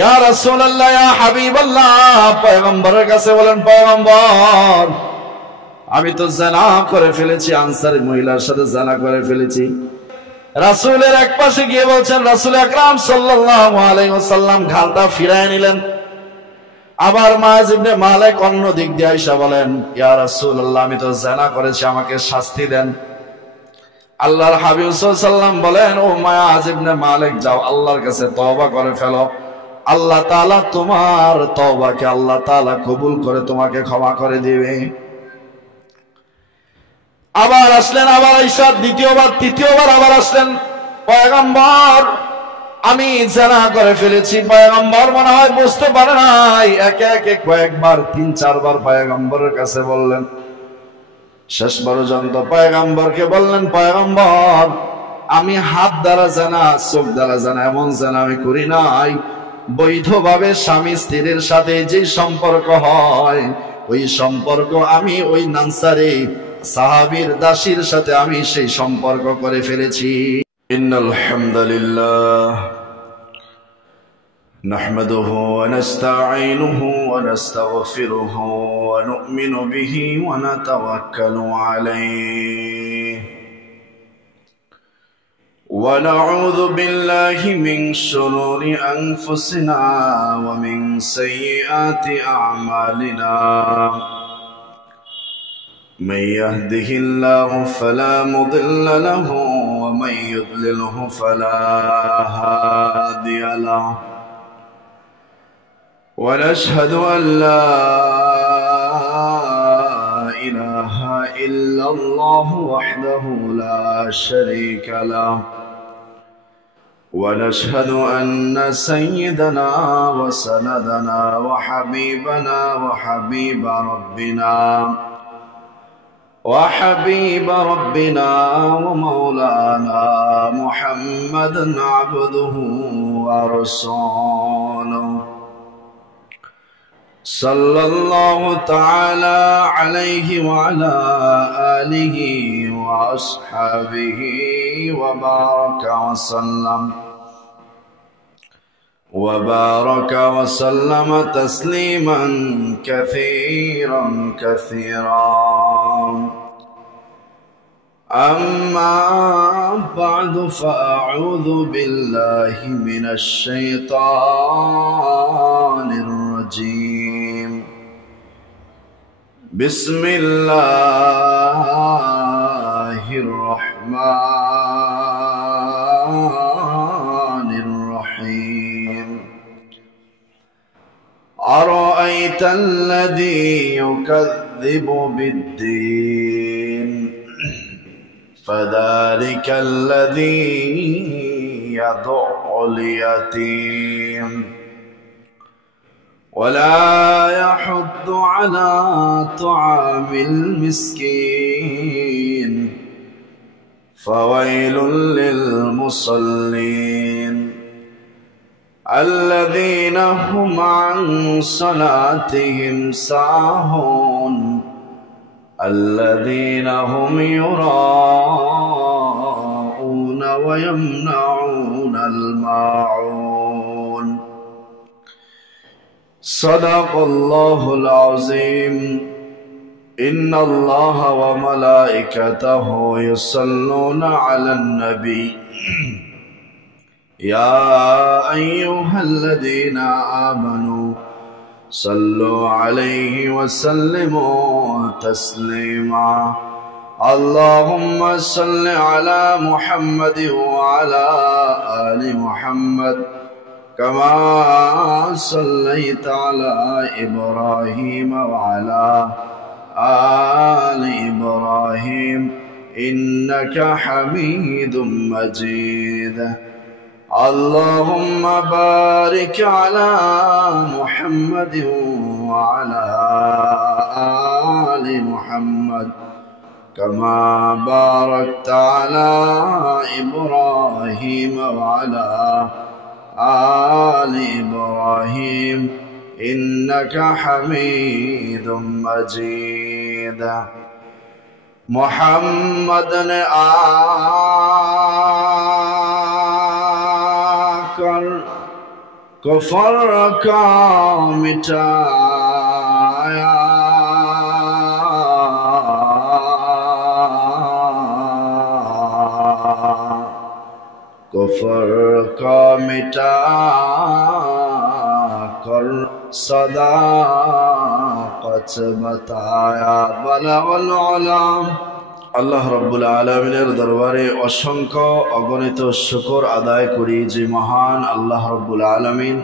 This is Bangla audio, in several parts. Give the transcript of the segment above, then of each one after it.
ইয়া রাসূলুল্লাহ, ইয়া হাবিবাল্লাহ, পয়গম্বরের কাছে বলেন, পয়গম্বর আমি তো জিনা করে ফেলেছি, আনসারী মহিলার সাথে জিনা করে ফেলেছি। রাসূলের এক পাশে গিয়ে বলছেন, রাসূল আকরাম সাল্লাল্লাহু আলাইহি ওয়াসাল্লাম ঘাড়টা ফিরায় নিলেন। আবার মাআজ ইবনে মালিক অন্য দিক দিয়ে আয়েশা বলেন, ইয়া রাসূলুল্লাহ আমি তো জিনা করেছি, আমাকে শাস্তি দেন। আল্লাহর হাবিব সাল্লাল্লাহু আলাইহি ওয়াসাল্লাম বলেন, ও মাআজ ইবনে মালিক, যাও আল্লাহর কাছে তওবা করে ফেলো, আল্লাহ তাআলা তোমার তওবাকে আল্লাহ তাআলা কবুল করে তোমাকে ক্ষমা করে দিবে। আবার আসলেন, আবার আয়েশা দ্বিতীয়বার তৃতীয়বার আবার আসলেন, পয়গম্বর আমি জিনা করে ফেলেছি। পয়গম্বর মনে হয় বুঝতে পারে নাই, একে একে কয়েকবার 3-4 বার পয়গম্বরের কাছে বললেন। শেষ পর্যন্ত পয়গম্বরকে বললেন, পয়গম্বর আমি হাত দ্বারা জিনা, চোখ দ্বারা জিনা, এমন জিনা আমি করি নাই। বৈধভাবে স্বামী স্ত্রীর সাথে যে সম্পর্ক হয়, ওই সম্পর্ক আমি ওই নানসারী সাহাবীর দাসীর সাথে আমি সেই সম্পর্ক করে ফেলেছি। ইন্নাল হামদুলিল্লাহ নাহমাদুহু ওয়া নাস্তাঈনুহু ওয়া নাস্তাগফিরুহু ওয়া নু'মিনু বিহি ওয়া নাতাওয়াক্কালু আলাইহি ওয়া নাউযু বিল্লাহি মিন শুরুরি আনফুসিনা ওয়া মিন সাইয়্যাতি আ'মালিনা। من يهده الله فلا مضل له ومن يضلله فلا هادي له ونشهد أن لا إله إلا الله وحده لا شريك له ونشهد أن سيدنا وسندنا وحبيبنا وحبيب ربنا ومولانا محمدا عبده ورسوله صلى الله تعالى عليه وعلى آله وأصحابه وبارك وسلم تسليما كثيرا أما بعد فأعوذ بالله من الشيطان الرجيم. بسم الله الرحمن الرحيم. أرأيت الذي يكذب بالدين فذلك الذي يدع اليتيم ولا يحض على طعام المسكين فويل للمصلين الذين هم عن صلاتهم ساهون الذين هم يراءون ويمنعون الماعون. صدق الله العظيم. إن الله وملائكته يصلون على النبي يا أيها الذين آمنوا صلوا عليه وسلموا تسليما. اللهم صل على محمد وعلى آل محمد كما صليت على إبراهيم وعلى آل إبراهيم إنك حميد مجيد. اللهم بارك على محمد وعلى آل محمد كما باركت على إبراهيم وعلى آل إبراهيم إنك حميد مجيد. محمد कुफ्र का मिटाया कुफ्र का मिटा कर सदाकत बताया बलगुल उलूम। আল্লাহ রাব্বুল আলামিনের দরবারে অসংখ্য অগণিত শুকর আদায় করি যে মহান আল্লাহ রাব্বুল আলামিন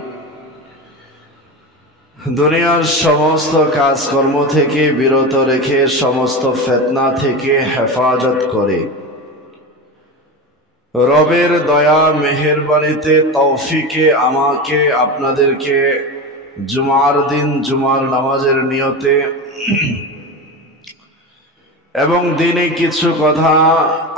দুনিয়ার সমস্ত কাজকর্ম থেকে বিরত রেখে সমস্ত ফিতনা থেকে হেফাজত করে রবের দয়া মেহেরবানিতে তৌফিকে আমাকে আপনাদেরকে জুমার দিন জুমার নামাজের নিয়তে এবং দিনে কিছু কথা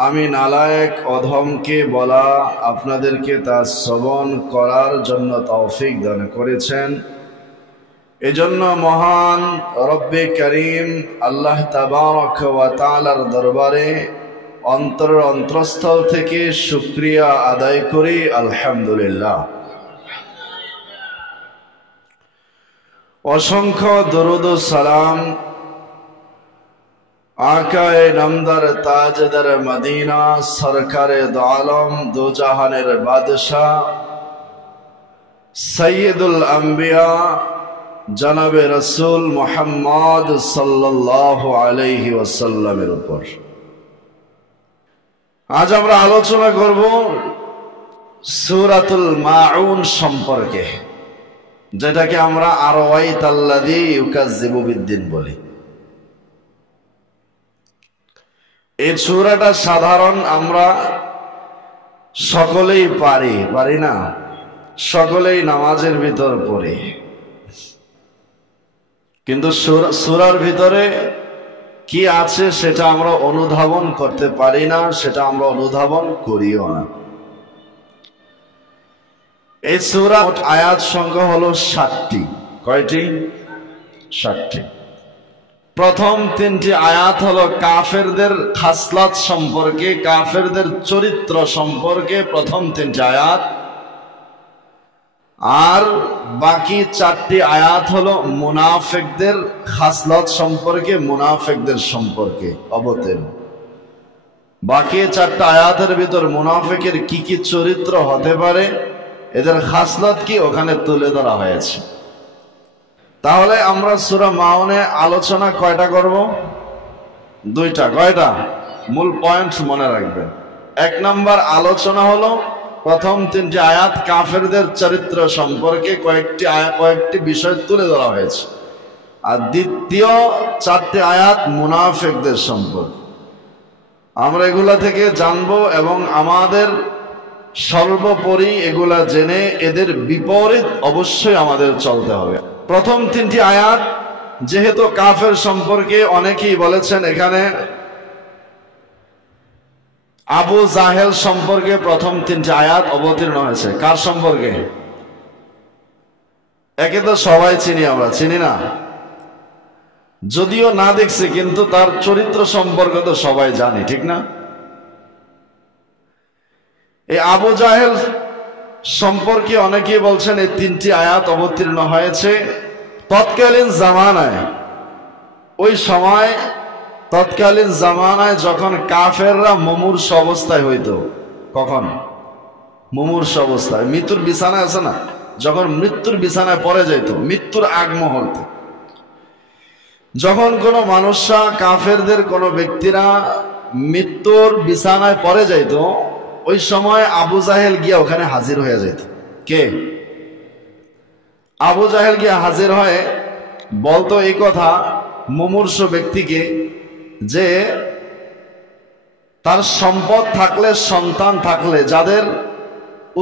আমি নালায়েক অধমকে বলা আপনাদেরকে তা শ্রবণ করার জন্য তৌফিক দান করেছেন। এজন্য মহান রব্বে করিম আল্লাহ তাবারক ওয়া তাআলার দরবারে অন্তরস্থল থেকে শুকরিয়া আদায় করি আলহামদুলিল্লাহ। অসংখ্য দরুদ ও সালাম आकाए नमदर ताजदर मदीना सरकारे दो आलम दो जहानेर बादशाह सैयदुल अंबिया जनाबे रसूल मुहम्मद सल्लल्लाहु अलैहि वसल्लमेर ऊपर आज আমরা আলোচনা করব সূরাতুল মাউন সম্পর্কে, যেটাকে আমরা আরওয়াইতাল্লাযী ইউকাজ্জিবু বিদ্দিন বলি। এই সূরাটা সাধারণ আমরা সকলেই পারি না, সকলেই নামাজের ভিতর পড়ি, কিন্তু সূরার ভিতরে কি আছে সেটা আমরা অনুধাবন করতে পারি না, সেটা আমরা অনুধাবন করিও না। এই সূরা আয়াত সংখ্যা হলো 60টি। কয়টি? 60টি। প্রথম 3টি আয়াত হলো কাফেরদের খাসলাত সম্পর্কে, কাফেরদের চরিত্র সম্পর্কে প্রথম 3টি আয়াত, আর বাকি 4টি আয়াত হলো মুনাফিকদের খাসলাত সম্পর্কে, মুনাফিকদের সম্পর্কে অবতীর্ণ। বাকি 4টা আয়াতের ভিতর মুনাফিকের কি কি চরিত্র হতে পারে, এদের খাসলাত কি, ওখানে তুলে ধরা হয়েছে। তাহলে আমরা সূরা মাউনে আলোচনা কয়টা করব? 2টা। কয়টা? মূল পয়েন্ট মনে রাখবেন। 1 নম্বর আলোচনা হলো প্রথম 3টি আয়াত কাফেরদের চরিত্র সম্পর্কে কয়েকটি বিষয় তুলে ধরা হয়েছে, আর দ্বিতীয় 4টি আয়াত মুনাফিকদের সম্পর্কে। আমরা এগুলা থেকে জানবো এবং আমাদের সর্বোপরি এগুলা জেনে এদের বিপরীত অবশ্যই আমাদের চলতে হবে। প্রথম 3টি আয়াত যেহেতু কাফের সম্পর্কে, অনেকেই বলেছেন এখানে আবু জাহেল সম্পর্কে প্রথম 3টি আয়াত অবতীর্ণ হয়েছে। কার সম্পর্কে? একে তো সবাই চিনি, আমরা চিনি না, যদিও না দেখছি, কিন্তু তার চরিত্র সম্পর্কে তো সবাই জানি, ঠিক না? এই আবু জাহেল সম্পর্কে অনেকেই বলছেন এই 3টি আয়াত অবতীর্ণ হয়েছে তৎকালীন জামানায়। ওই সময় তৎকালীন জামানায় যখন কাফেররা মুমূর্ষ অবস্থায় হইতো। কখন? মুমূর্ষ অবস্থায়, মৃত্যুর বিছানায় আছে না, যখন মৃত্যুর বিছানায় পড়ে যাইত, মৃত্যুর আগ মুহূর্তে যখন কোনো মানুষরা, কাফেরদের কোনো ব্যক্তিরা মৃত্যুর বিছানায় পড়ে যাইত, ওই সময় আবু জাহেল গিয়া ওখানে হাজির হয়ে যেত। কে? আবু জাহেল গিয়া হাজির হয়ে বলতো এই কথা মুমূর্ষ ব্যক্তিকে, যে তার সম্পদ থাকলে, সন্তান থাকলে, যাদের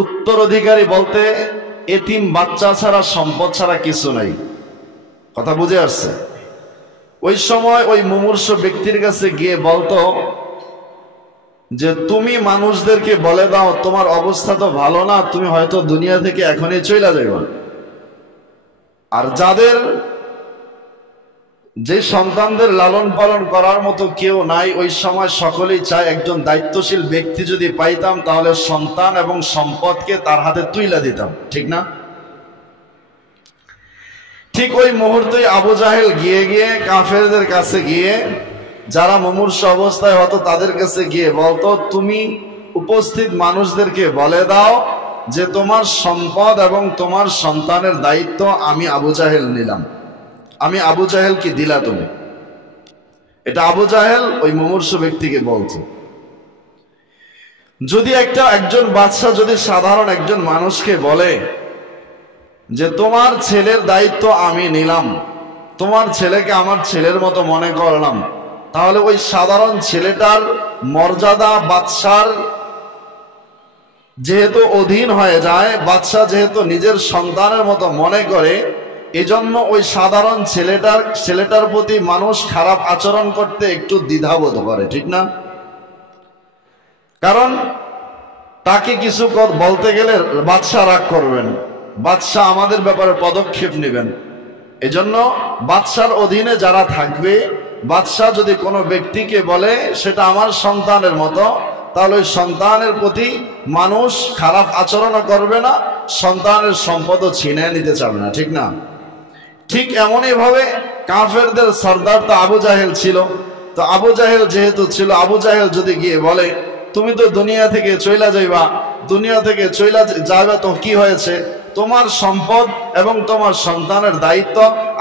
উত্তরাধিকারী বলতে এতিম বাচ্চা ছাড়া, সম্পদ ছাড়া কিছু নাই। কথা বুঝে আসছে? ওই সময় ওই মুমূর্ষ ব্যক্তির কাছে গিয়ে বলতো যে তুমি মানুষদেরকে বলে দাও তোমার অবস্থা তো ভালো না, তুমি হয়তো দুনিয়া থেকে এখনই চলে যাইবা, আর যাদের যে সন্তানদের লালন পালন করার মতো কেউ নাই, ওই সময় সকলেই চায় একজন দায়িত্বশীল ব্যক্তি যদি পাইতাম তাহলে সন্তান এবং সম্পদকে তার হাতে তুইলা দিতাম, ঠিক না? ঠিক ওই মুহূর্তে আবু জাহেল গিয়ে গিয়ে কাফেরদের কাছে গিয়ে, যারা মুমূর্ষু অবস্থায় হতো তাদের কাছে গিয়ে বলতো, তুমি উপস্থিত মানুষদেরকে বলে দাও যে তোমার সম্পদ এবং তোমার সন্তানের দায়িত্ব আমি আবু জাহেল নিলাম, আমি আবু জাহেলকে দিলা তুমি। এটা আবু জাহেল ওই মুমূর্ষু ব্যক্তিকে বলতো। যদি একজন বাদশা যদি সাধারণ একজন মানুষকে বলে যে তোমার ছেলের দায়িত্ব আমি নিলাম, তোমার ছেলেকে আমার ছেলের মতো মনে করলাম, তাহলে ওই সাধারণ ছেলেটার মর্যাদা বাদশার যেহেতু অধীন হয়ে যায়, বাদশা যেহেতু নিজের সন্তানের মতো মনে করে, এজন্য ওই সাধারণ ছেলেটার প্রতি মানুষ খারাপ আচরণ করতে একটু দ্বিধাবোধ করে, ঠিক না? কারণ তাকে কিছু বলতে গেলে বাদশা রাগ করবেন, বাদশা আমাদের ব্যাপারে পদক্ষেপ নেবেন। এজন্য বাদশার অধীনে যারা থাকবে, বাদশা যদি কোনো ব্যক্তিকে বলে সেটা আমার সন্তানের মতো, তাহলে ওই সন্তানের প্রতি মানুষ খারাপ আচরণও করবে না, সন্তানের সম্পদও ছিনিয়ে নিতে চাবে না, ঠিক না? ঠিক এমনই ভাবে কাফেরদের সর্দার তো আবু জাহেল ছিল। তো আবু জাহেল যেহেতু ছিল, আবু জাহেল যদি গিয়ে বলে তুমি তো দুনিয়া থেকে চইলা যাইবা, দুনিয়া থেকে চইলা যাবে তো কি হয়েছে, তোমার সম্পদ এবং তোমার সন্তানের দায়িত্ব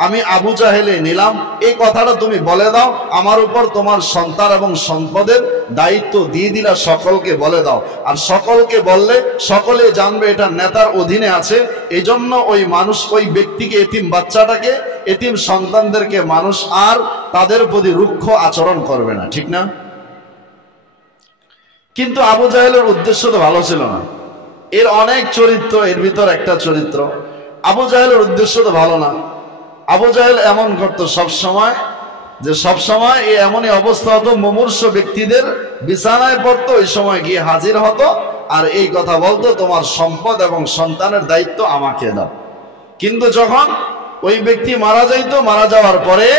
আমি আবু জাহেলে নিলাম, এই কথাটা তুমি বলে দাও, আমার উপর তোমার সন্তান এবং সম্পদের দায়িত্ব দিয়ে দিলা, সকলকে বলে দাও। আর সকলকে বললে সকলে জানবে এটা নেতার অধীনে আছে, এই জন্য ওই মানুষ, ওই ব্যক্তিকে, এতিম বাচ্চাটাকে, এতিম সন্তানদেরকে মানুষ আর তাদের প্রতি রুক্ষ আচরণ করবে না, ঠিক না? কিন্তু আবু জাহেলের উদ্দেশ্য তো ভালো ছিল না। এর অনেক চরিত্র, এর ভিতর একটা চরিত্র, আবু জাহেলের উদ্দেশ্য তো ভালো না। আবু জাহেল এমন করতো সবসময়, যে সবসময় এমনই অবস্থা হতো, মুমূর্ষু ব্যক্তিদের বিছানায় পড়তো, ওই সময় গিয়ে হাজির হতো আর এই কথা বলতো, তোমার সম্পদ এবং সন্তানের দায়িত্ব আমাকে দাও। কিন্তু যখন ওই ব্যক্তি মারা যাইতো, মারা যাওয়ার পরে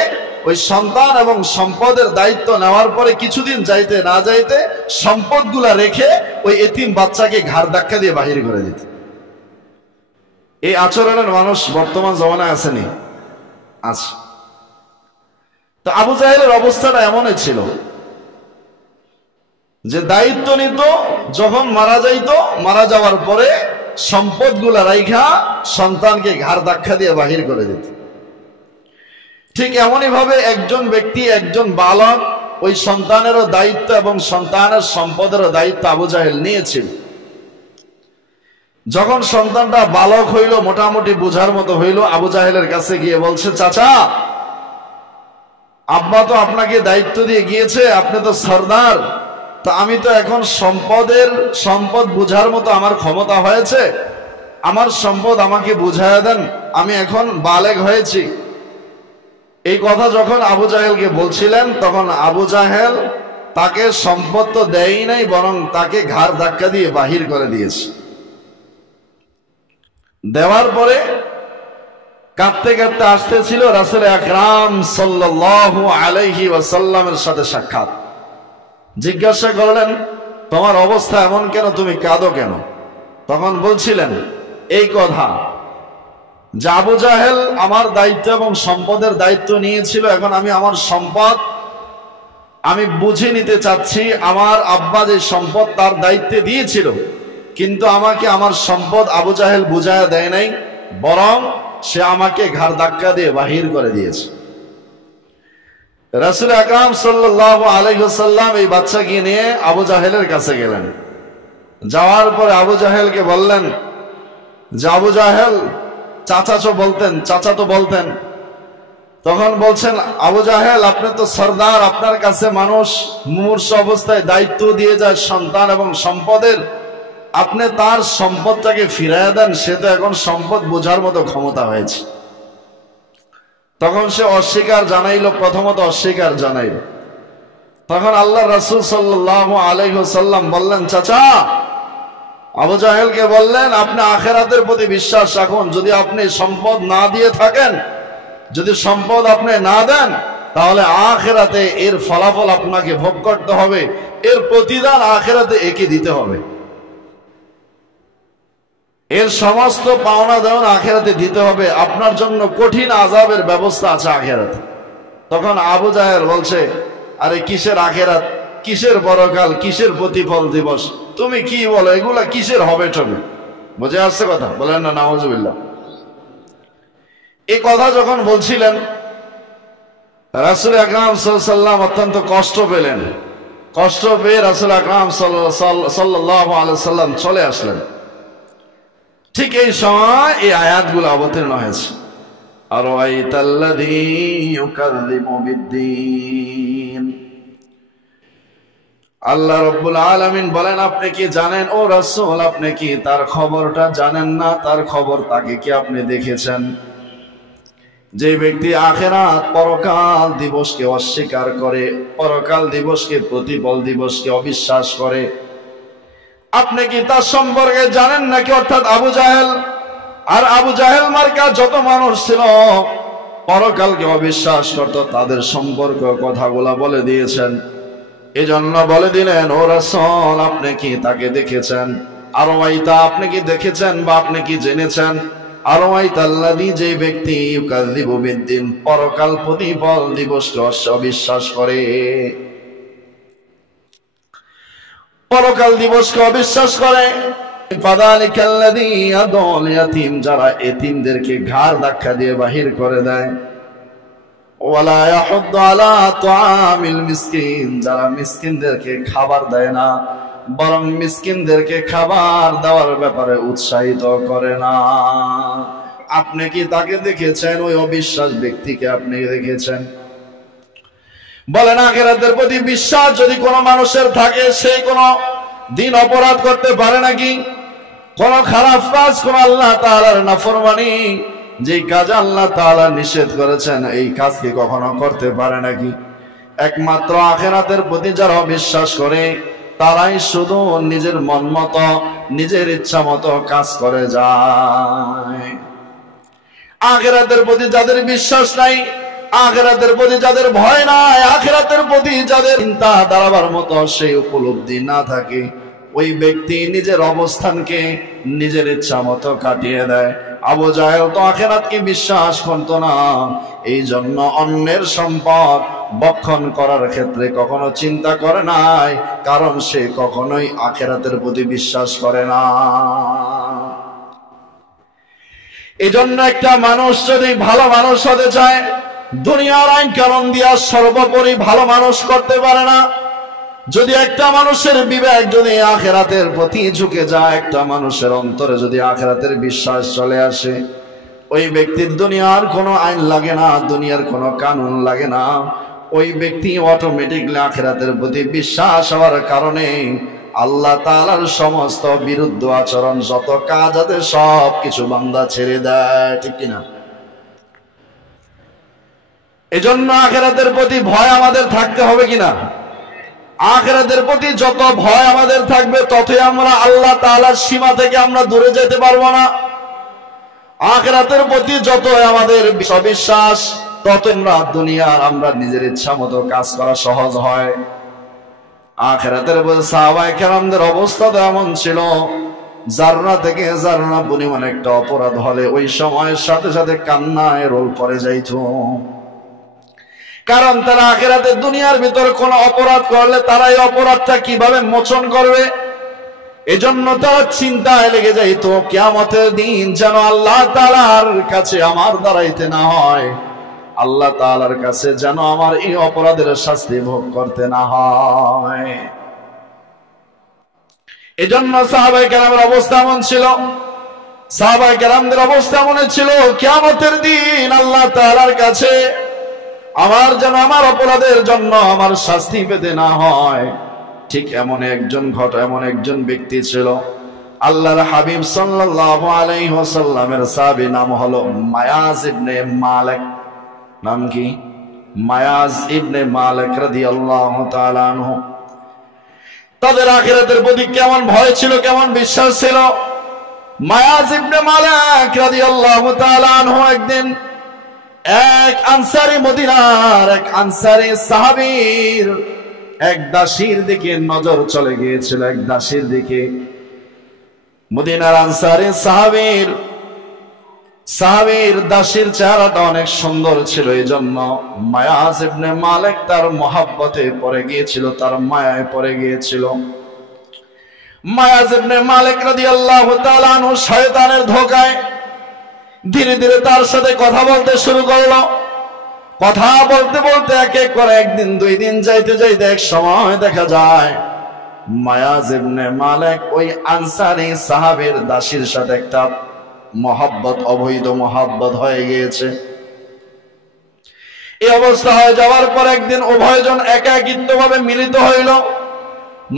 ওই সন্তান এবং সম্পদের দায়িত্ব নেওয়ার পরে কিছুদিন যাইতে না যাইতে সম্পদগুলা রেখে ওই এতিম বাচ্চাকে ঘাড় ধাক্কা দিয়ে বাহির করে দিত। এই আচরণের মানুষ বর্তমান জমানায় আসেনি? আছে। তো আবু জাহেলের অবস্থাটা এমনই ছিল যে দায়িত্ব নিত, যখন মারা যাইতো, মারা যাওয়ার পরে সম্পদগুলা রাইখা সন্তানকে ঘাড় ধাক্কা দিয়ে বাহির করে দিত। ঠিক এমনই ভাবে একজন ব্যক্তি, একজন বালক, ওই সন্তানেরও দায়িত্ব এবং সন্তানের সম্পদেরও দায়িত্ব আবু জাহেল নিয়েছিল। যখন সন্তানটা বালক হইল, মোটামুটি বোঝার মতো হইল, আবু জাহেলের কাছে গিয়ে বলছে, চাচা, আব্বা তো আপনাকে দায়িত্ব দিয়ে গিয়েছে, আপনি তো সর্দার, তা আমি তো এখন সম্পদ বোঝার মতো আমার ক্ষমতা হয়েছে, আমার সম্পদ আমাকে বুঝাইয়া দেন, আমি এখন বালেগ হয়েছি। এই কথা যখন আবু জাহেলকে বলছিলেন, তখন আবু জাহেল তাকে সম্পদ তো দেয়ই নাই, বরং তাকে ঘাড় ধাক্কা দিয়ে বাহির করে দিয়েছে। দেওয়ার পরে কাঁদতে কাঁদতে আসতেছিল, রাসূল আকরাম সাল্লাল্লাহু আলাইহি ওয়াসাল্লামের সাথে সাক্ষাৎ। জিজ্ঞাসা করলেন, তোমার অবস্থা এমন কেন, তুমি কাঁদো কেন? তখন বলছিলেন এই কথা যে আবু জাহেল আমার দায়িত্ব এবং সম্পদের দায়িত্ব নিয়েছিল, এখন আমি আমার সম্পদ আমি বুঝে নিতে চাচ্ছি। আমার আব্বা যে সম্পদ তার দায়িত্বে দিয়েছিল, কিন্তু আমাকে আমার সম্পদ আবু জাহেল বুঝায়া দেয় নাই, বরং সে আমাকে ঘাড় ধাক্কা দিয়ে বাহির করে দিয়েছে। রাসূল আকরাম সাল্লাল্লাহু আলাইহি ওয়াসাল্লাম এই বাচ্চাকে নিয়ে আবু জাহেলের কাছে গেলেন। যাওয়ার পরে আবু জাহেলকে বললেন যে, আবু জাহেল চাচা তো বলতেন। তখন বলছেন, আবু জাহেল, আপনি তো সর্দার, আপনার কাছে মানুষ মুমূর্ষু অবস্থায় দায়িত্ব দিয়ে যায় সন্তান এবং সম্পদের, আপনি তার সম্পদটাকে ফিরাইয়া দেন, সে তো এখন সম্পদ বোঝার মতো ক্ষমতা হয়েছে। তখন সে অস্বীকার জানাইল, প্রথমত অস্বীকার জানাইল। তখন আল্লাহ রাসূল সাল্লাল্লাহু আলাইহি ওয়াসাল্লাম বললেন, চাচা, আবু জাহেলকে বললেন, আপনি আখিরাতের প্রতি বিশ্বাস রাখুন, যদি আপনি সম্পদ না দিয়ে থাকেন, যদি সম্পদ আপনি না দেন, তাহলে আখিরাতে এর ফলাফল আপনাকে ভোগ করতে হবে, এর প্রতিদান আখিরাতে একে দিতে হবে। এর সমস্ত পাওনা দেওয়া আখিরাতে দিতে হবে, আপনার জন্য কঠিন আযাবের ব্যবস্থা আছে আখিরাতে। তখন আবু জাহেল বলছে, আরে কিসের আখিরাত, কিসের পরকাল, কিসের প্রতিফল দিবস, তুমি কি বলো, এগুলা কিসের হবে টবে? বুঝে আসছে কথা? বলেন না নাউজুবিল্লাহ। এই কথা যখন বলছিলেন, রাসূল আকরাম সাল্লাল্লাহু আলাইহি ওয়াসাল্লাম অত্যন্ত কষ্ট পেলেন। কষ্ট পেয়ে রাসূল আকরাম সাল্লাল্লাহু আলাইহি ওয়াসাল্লাম চলে আসলেন। ঠিক এই সময় এই আয়াতগুলো অবতীর্ণ হয়েছে, আরাআইতাল্লাযী ইউকাযযিবু বিদ্দীন। আল্লাহ রাব্বুল আলামিন বলেন, আপনি কি জানেন ও রাসূল, আপনি কি তার খবরটা জানেন না? তার খবর তাকে কি আপনি দেখেছেন? যে ব্যক্তি আখিরাত পরকাল দিবসকে অস্বীকার করে, পরকাল দিবসকে প্রতিফল দিবসকে অবিশ্বাস করে, আপনি কি তার সম্পর্কে জানেন নাকি? অর্থাৎ আবু জাহেল আর আবু জাহেল মার্কা যত মানুষ ছিল পরকালকে অবিশ্বাস করত, তাদের সম্পর্ক কথাগুলা বলে দিয়েছেন। এজন্য বলে দিলেন, ও রাসূল আপনি কি তাকে দেখেছেন? আরাআইতা, আপনি কি দেখেছেন বা আপনি কি জেনেছেন? আরাআইতাল্লাযী, যে ব্যক্তি ইউকাযযিবু বিদ্দীন, পরকাল প্রতিফল দিবসকে অবিশ্বাস করে, পরকাল দিবসকে অবিশ্বাস করে। ফাযালিকাল্লাযী ইয়াদুল ইয়াতীম, যারা এতিমদেরকে ঘাড় ধাক্কা দিয়ে বাহির করে দেয়। ওয়ালা ইয়াহুদ্দু আলা তুআমিল মিসকিন, যারা মিসকিনদেরকে খাবার দেয় না, বরং মিসকিনদেরকে খাবার দেওয়ার ব্যাপারে উৎসাহিত করে না। আপনি কি তাকে দেখেছেন? ওই অবিশ্বাস ব্যক্তিকে আপনি দেখেছেন? বলেন, আখিরাতের প্রতি বিশ্বাস যদি কোনো মানুষের থাকে, সে কোনো দিন অপরাধ করতে পারে নাকি? কোন খারাপ কাজ, কোন আল্লাহ তাআলার নাফরমানি, যে কাজ আল্লাহ তাআলা নিষেধ করেছেন, এই কাজ কি কখনো করতে পারে নাকি? একমাত্র আখিরাতের প্রতি যারা বিশ্বাস করে, তারাই শুধু নিজের মন মতো, নিজের ইচ্ছা মতো কাজ করে যায়। আখিরাতের প্রতি যাদের বিশ্বাস নাই, আখিরাতের প্রতি যাদের ভয় নাই, আখিরাতের প্রতি যাদের চিন্তা দাঁড়াবার মতো সেই উপলব্ধি না থাকে, ওই ব্যক্তি নিজের অবস্থানকে নিজের ইচ্ছা মতো কাটিয়ে দেয়। আবু জাহেল তো আখিরাতকে বিশ্বাস করত না, এই জন্য অন্যের সম্পদ ভক্ষণ করার ক্ষেত্রে কখনো চিন্তা করে নাই, কারণ সে কখনোই আখিরাতের প্রতি বিশ্বাস করে না। এই জন্য একটা মানুষ যদি ভালো মানুষ হতে চায়, দুনিয়ার আইন কানুন দিয়া সর্বোপরি ভালো মানুষ করতে পারে না। যদি একটা মানুষের বিবেক যদি আখিরাতের প্রতি ঝুঁকে যায়, একটা মানুষের অন্তরে যদি আখিরাতের বিশ্বাস চলে আসে, ওই ব্যক্তির দুনিয়ার কোনো আইন লাগে না, দুনিয়ার কোনো কানুন লাগে না। ওই ব্যক্তি অটোমেটিকলি আখিরাতের প্রতি বিশ্বাস হওয়ার কারণে আল্লাহ তাআলার সমস্ত বিরুদ্ধ আচরণ যত কাজ আছে সব কিছু বান্দা ছেড়ে দেয়, ঠিক কিনা? এজন্য আখিরাতের প্রতি ভয় আমাদের থাকতে হবে কিনা? আখিরাতের প্রতি যত ভয় আমাদের থাকবে, ততই আমরা আল্লাহ তাআলার সীমা থেকে আমরা দূরে যেতে পারবো না। আখিরাতের প্রতি যত আমাদের বিশ্বাস, তত আমরা নিজের ইচ্ছা মতো কাজ করা সহজ হয়। আখিরাতের প্রতি সাহাবায়ে কেরামদের অবস্থা তো এমন ছিল, জাররা থেকে জাররা পরিমাণ একটা অপরাধ হলে ওই সময়ের সাথে সাথে কান্নায় রোল পড়ে যাইত। কারণ তারা আখিরাতে দুনিয়ার ভিতরে কোনো অপরাধ করলে তারা এই অপরাধটা কিভাবে মোচন করবে, এজন্য তারা চিন্তায় লেগে যাইত, কিয়ামতের দিন যেন আল্লাহ তাআলার কাছে আমার দাঁড়াইতে না হয়, আল্লাহ তাআলার কাছে যেন আমার এই অপরাধের শাস্তি ভোগ করতে না হয়। এজন্য সাহাবায়ে কেরামের অবস্থা এমন ছিল, সাহাবায়ে কেরামদের অবস্থা মনে ছিল, কিয়ামতের দিন আল্লাহ তাআলার কাছে আমার যেন আমার অপরাধের জন্য আমার শাস্তি পেতে না হয়। ঠিক এমন একজন ব্যক্তি ছিল, আল্লাহর হাবিব সাল্লাল্লাহু আলাইহি ওয়াসাল্লামের সাহাবী, নাম হলো মায়াজ ইবনে মালিক। নাম কি? মায়াজ ইবনে মালিক রাদিয়াল্লাহু তাআলা আনহু। তাদের আখিরাতের প্রতি কেমন ভয় ছিল, কেমন বিশ্বাস ছিল। মায়াজ ইবনে মালিক রাদিয়াল্লাহু তাআলা আনহু একদিন এক আনসারী, মদিনার এক আনসারী সাহাবীর এক দাসীর দিকে নজর চলে গিয়েছিল, এক দাসীর দিকে। মদিনার আনসারী সাহাবীর দাসীর চেহারাটা অনেক সুন্দর ছিল, এই জন্য মায়াজ ইবনে মালিক তার মহাব্বতে পড়ে গিয়েছিল, তার মায়ায় পড়ে গিয়েছিল। মায়াজ ইবনে মালিক রাদিয়াল্লাহু তাআলা আনহু শয়তানের ধোঁকায় ধীরে ধীরে তার সাথে কথা বলতে শুরু করলো। কথা বলতে বলতে এক এক করে একদিন দুই দিন যাইতে যাইতে এক সময় দেখা যায় মায়াজ ইবনে মালিক ওই আনসারী সাহাবীর দাসীর সাথে একটা মহব্বত, অবৈধ মহব্বত হয়ে গিয়েছে। এই অবস্থা হয়ে যাওয়ার পর একদিন উভয়জন একাকিত্বভাবে মিলিত হইল।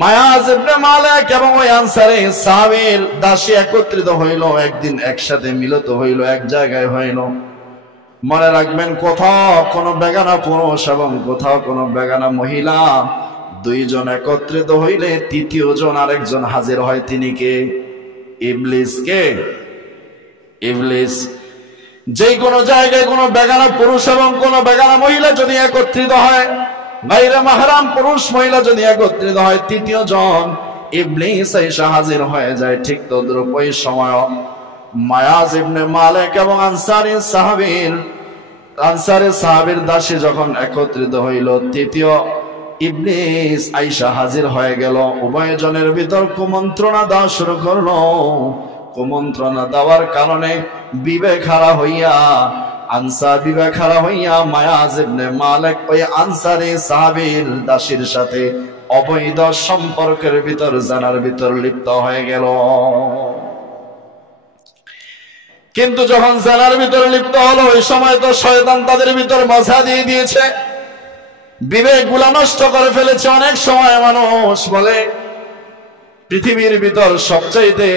মায়াজ ইবনে মালিক এবং ওই আনসারী সাহাবীর দাসী একত্রিত হইল, একদিন একসাথে মিলিত হইল, এক জায়গায় হইল। মনে রাখবেন, কোথাও কোনো বেগানা পুরুষ এবং কোথাও কোনো বেগানা মহিলা দুইজন একত্রিত হইলে তৃতীয় জন আরেকজন হাজির হয়। তিনি কে? ইবলিস। কে? ইবলিস। যে কোনো জায়গায় কোনো বেগানা পুরুষ এবং কোনো বেগানা মহিলা যদি একত্রিত হয়, গায়রে মাহরাম পুরুষ মহিলা যদি একত্রিত হয়, তৃতীয় জন ইবলিস এসে হাজির হয়ে যায়। ঠিক তদ্রুপ ওই সময় মায়াজ ইবনে মালিক এবং আনসারী সাহাবীর দাসী যখন একত্রিত হইল, তৃতীয় ইবলিস আইসা হাজির হয়ে গেল। উভয়জনের ভিতর কুমন্ত্রণা দেওয়া শুরু করলো। কুমন্ত্রণা দেওয়ার কারণে বিবেক হারা হইয়া মায়াজ ইবনে মালিক ওই আনসারী সাহাবীর দাসীর সাথে অবৈধ সম্পর্কের ভিতর, জানার ভিতর লিপ্ত হয়ে গেল। কিন্তু যখন জানার ভিতর লিপ্ত হলো, ওই সময় তো শয়তান তাদের ভিতর মজা দিয়ে দিয়েছে, বিবেক গুলা নষ্ট করে ফেলেছে। অনেক সময় মানুষ বলে পৃথিবীর ভিতর সবচাইতে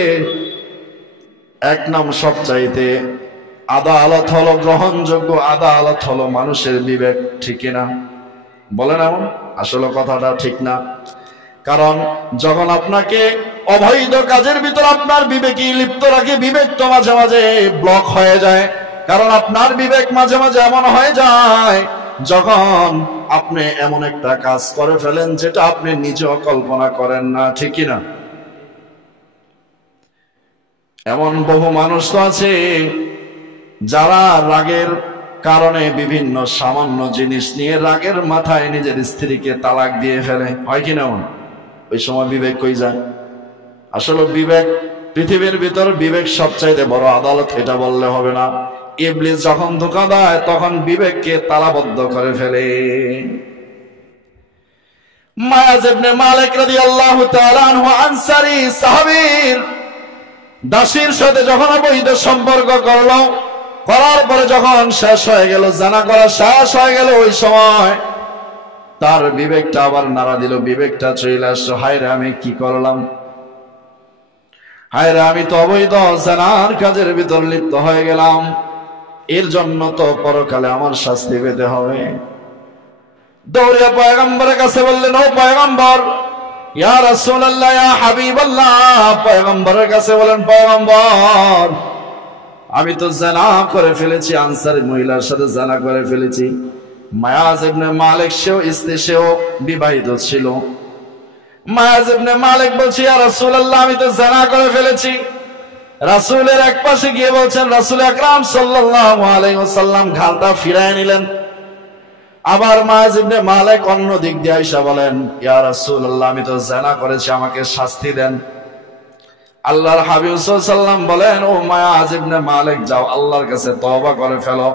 এক নাম, সবচাইতে আদালত হলো, গ্রহণযোগ্য আদালত হলো মানুষের বিবেক। ঠিক না? বলেন এমন? আসলে কথাটা ঠিক না। কারণ যখন আপনাকে অবৈধ কাজের ভিতর আপনার বিবেকই লিপ্ত রাখে, বিবেক তো মাঝে মাঝে ব্লক হয়ে যায়। কারণ আপনার বিবেক মাঝে মাঝে এমন হয়ে যায় যখন আপনি এমন একটা কাজ করে ফেলেন যেটা আপনি নিজেও কল্পনা করেন না। ঠিক না? এমন বহু মানুষ তো আছে যারা রাগের কারণে বিভিন্ন সামান্য জিনিস নিয়ে রাগের মাথায় নিজের স্ত্রীকে তালাক দিয়ে ফেলে। হয় কি না? ওই সময় বিবেক কই যায়? আসলে বিবেক, পৃথিবীর ভিতর বিবেক সবচাইতে বড় আদালত, এটা বললে হবে না। ইবলিস যখন ধোঁকা দেয় তখন বিবেককে তালাবদ্ধ করে ফেলে। মায়াজ ইবনে মালিক রাদিয়াল্লাহু তাআলা আনহু আনসারী সাহাবীর দাসীর সাথে যখন অবৈধ সম্পর্ক করলো, করার পরে যখন শেষ হয়ে গেল, জানা করা শেষ হয়ে গেল, ওই সময় তার বিবেকটা আবার নাড়া দিল, বিবেকটা চলে আসলো, হায় রে আমি কি করলাম, হায় রে আমি তো অবৈধ জানার কাজের ভিতর লিপ্ত হয়ে গেলাম, এর জন্য তো পরকালে আমার শাস্তি পেতে হবে। দৌড়িয়া পয়গম্বরের কাছে বললেন, ও পয়গম্বর, ইয়া রাসূলুল্লাহ, ইয়া হাবিবাল্লাহ, পয়গম্বরের কাছে বলেন, পয়গম্বর আমি তো জানা করে ফেলেছি, আনসারী মহিলার সাথে জানা করে ফেলেছি। মায়াজ ইবনে মালিক সেও বিবাহিত ছিল। মায়াজ ইবনে মালিক বলছে, ইয়া রাসূলুল্লাহ আমি তো জানা করে ফেলেছি। রাসূলের এক পাশে গিয়ে বলছেন, রাসূল আকরাম সাল্লাল্লাহু আলাইহি ওয়াসাল্লাম ঘাড়টা ফিরায় নিলেন। আবার মায়াজ ইবনে মালিক অন্য দিক দিয়ে আইসা বলেন, ইয়া রাসূলুল্লাহ আমি তো জানা করেছি, আমাকে শাস্তি দেন। আল্লাহর হাবিব সাল্লাল্লাহু আলাইহি ওয়াসাল্লাম বলেন, ও মায়াজ ইবনে মালিক যাও আল্লাহর কাছে তওবা করে ফেলো,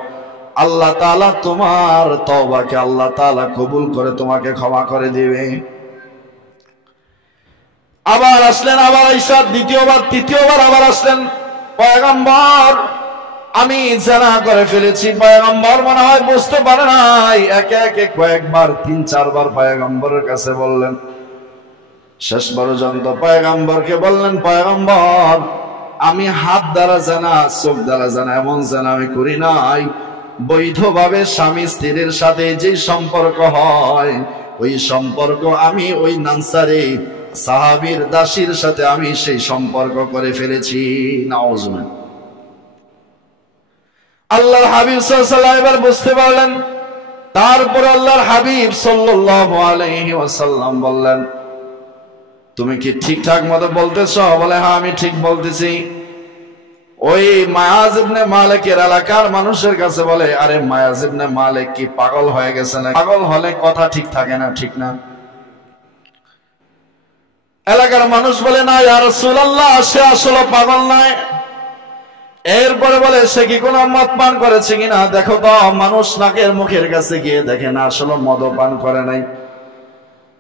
আল্লাহ তাআলা তোমার তওবাকে আল্লাহ তাআলা কবুল করে তোমাকে ক্ষমা করে দিবে। আবার আসলেন, আবার আইসা দ্বিতীয়বার তৃতীয়বার আবার আসলেন, পয়গম্বর আমি জানা করে ফেলেছি। পয়গম্বর মনে হয় বুঝতে পারে নাই, একে একে কয়েকবার ৩-৪ বার পয়গম্বরের কাছে বললেন। শেষ পর্যন্ত পয়গম্বরকে বললেন, পয়গম্বর আমি হাত দ্বারা জানা, চোখ দ্বারা জানা এমন জানা আমি করি নাই, বৈধভাবে স্বামী স্ত্রীর সাথে যে সম্পর্ক হয় ওই সম্পর্ক আমি ওই আনসারী সাহাবীর দাসীর সাথে আমি সেই সম্পর্ক করে ফেলেছি। নাউজুবিল্লাহ। আল্লাহর হাবিব সাল্লাল্লাহু আলাইহি ওয়াসাল্লাম এবার বুঝতে পারলেন। তারপর আল্লাহর হাবিব সাল্লাল্লাহু আলাইহি ওয়াসাল্লাম বললেন, তুমি কি ঠিকঠাক মতো বলতেছ? বলে হ্যাঁ আমি ঠিক বলতেছি। ওই মায়াজ ইবনে মালিকের এলাকার মানুষের কাছে বলে, আরে মায়াজ ইবনে মালিক কি পাগল হয়ে গেছে না? পাগল হলে কথা ঠিক থাকে না, ঠিক না? এলাকার মানুষ বলে, না ইয়া রাসূলুল্লাহ, সে আসলে পাগল নয়। এরপরে বলে, সে কি কোনো মদ পান করেছে কিনা দেখো তো। মানুষ নাকের মুখের কাছে গিয়ে দেখে না, আসলে মদ পান করে নাই।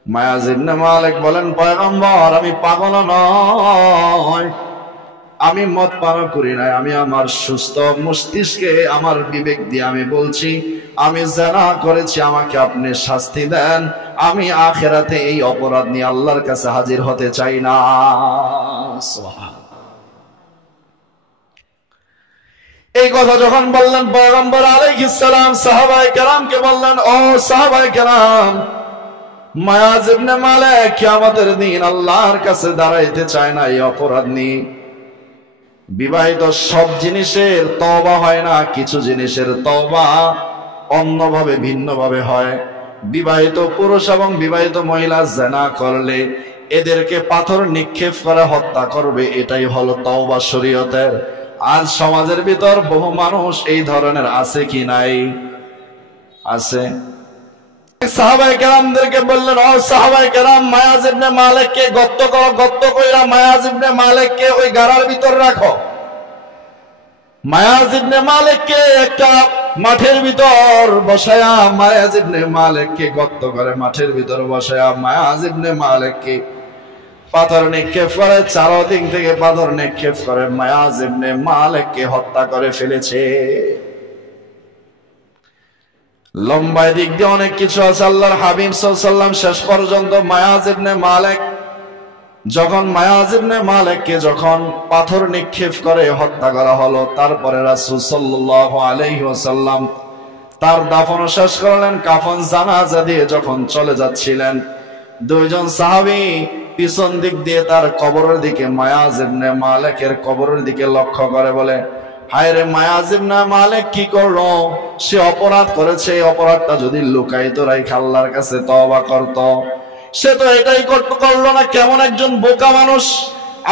মায়াজ ইবনে মালিক বলেন, পয়গম্বর, আমি পাগল নয়, আমি মদ পান করি নাই, আমি আমার সুস্থ মস্তিষ্কে আমার বিবেক দিয়ে আমি বলছি আমি জিনা করেছি, আমাকে আপনি শাস্তি দেন, আমি আখিরাতে এই অপরাধ নিয়ে আল্লাহর কাছে হাজির হতে চাই না। এই কথা যখন বললেন পয়গম্বর আলাইহিস সালাম সাহাবায়ে কেরামকে বললেন, ও সাহাবায়ে কেরাম, মায়াজ ইবনে মালিক কিয়ামতের দিন আল্লাহর কাছে দাঁড়াইতে চায় না এই অপরাধ নিয়ে। বিবাহিত সব জিনিসের তওবা হয় না, কিছু জিনিসের তওবা অন্যভাবে ভিন্নভাবে হয়। বিবাহিত পুরুষ এবং বিবাহিত মহিলা জিনা করলে এদেরকে পাথর নিক্ষেপ করে হত্যা করবে, এটাই হলো তওবা শরীয়তের। আজ সমাজের ভিতর বহু মানুষ এই ধরনের আছে কি নাই? আছে। সাহাবায়ে কেরামদেরকে বললেন, ও সাহাবায়ে কেরাম, মায়াজ ইবনে মালিককে গর্ত করো, গর্ত কইরা মায়াজ ইবনে মালিককে ওই গাড়ার ভিতর রাখো। মায়াজ ইবনে মালিককে একটা মাঠের ভিতর বসায়া, মায়াজ ইবনে মালিককে গর্ত করে মাঠের ভিতর বসায়া মায়াজ ইবনে মালিককে পাথর নিক্ষেপ করে, চারদিক থেকে পাথর নিক্ষেপ করে মায়াজ ইবনে মালিককে হত্যা করে ফেলেছে। লম্বায় দিক দিয়ে অনেক কিছু আছে। আল্লাহর হাবিব সাল্লাল্লাহু আলাইহি ওয়াসাল্লাম শেষ পর্যন্ত মায়াজ ইবনে মালিককে যখন পাথর নিক্ষেপ করে হত্যা করা হলো, তারপরে রাসূল সাল্লাল্লাহু আলাইহি ওয়াসাল্লাম তার দাফন শেষ করলেন। কাফন জানাজা দিয়ে যখন চলে যাচ্ছিলেন, দুইজন সাহাবী পিছন দিক দিয়ে তার কবরের দিকে, মায়াজ ইবনে মালিকের কবরের দিকে লক্ষ্য করে বলে, হায় রে, মায়াজ ইবনে মালিক কি করলো? সে অপরাধ করেছে, এই অপরাধটা যদি লুকাইতো রাইখা আল্লাহর কাছে তওবা করত। সে তো এটাই করলো না, কেমন একজন বোকা মানুষ।